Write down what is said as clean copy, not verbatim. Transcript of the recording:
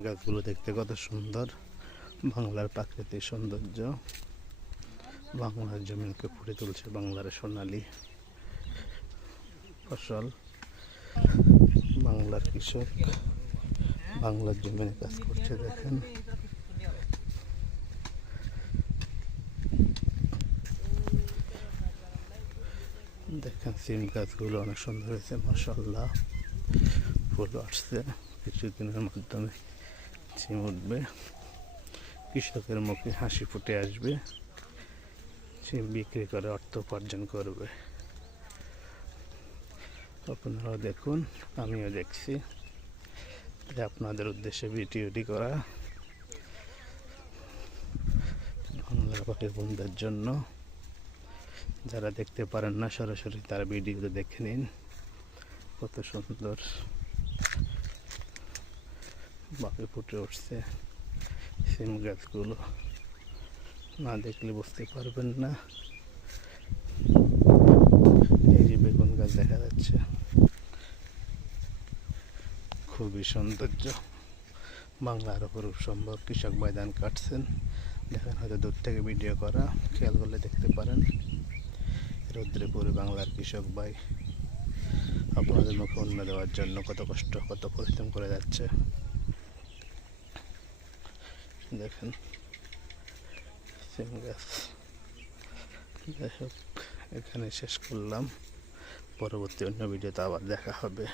গাছগুলো দেখতে কত সুন্দর। বাংলার প্রাকৃতিক সৌন্দর্য বাংলার জমিনকে ফুটে তুলছে বাংলার সোনালী ফসল। বাংলার কৃষক বাংলার জমিনে কাজ করছে। দেখেন দেখেন সিম গাছগুলো অনেক সুন্দর হয়েছে, মাশাআল্লাহ। ফুল আসছে, কিছুদিনের মাধ্যমে সিম উঠবে, কৃষকের মুখে হাসি ফুটে আসবে, সিম বিক্রি করে অর্থ উপার্জন করবে। আপনারাও দেখুন, আমিও দেখছি, আপনাদের উদ্দেশ্যে ভিডিওটি করা। বাংলার পাখির বন্ধুদের জন্য যারা দেখতে পারেন না সরাসরি, তারা ভিডিওতে দেখে নিন। কত সুন্দর বাকি ফুটে উঠছে সিম গাছগুলো, না দেখলে বুঝতে পারবেন না। এই যে বেগুন গাছ দেখা যাচ্ছে, খুবই সৌন্দর্য। বাংলার অপরূপ সম্ভব। কৃষক ভাই ধান কাটছেন, দেখেন হয়তো দূর থেকে ভিডিও করা, খেয়াল করলে দেখতে পারেন। রৌদ্রে পড়ে বাংলার কৃষক ভাই আপনাদের মুখে অন্ন দেওয়ার জন্য কত কষ্ট, কত পরিশ্রম করে যাচ্ছে। দেখেন সিম গাছ। যাই হোক, এখানে শেষ করলাম। পরবর্তী অন্য ভিডিওতে আবার দেখা হবে।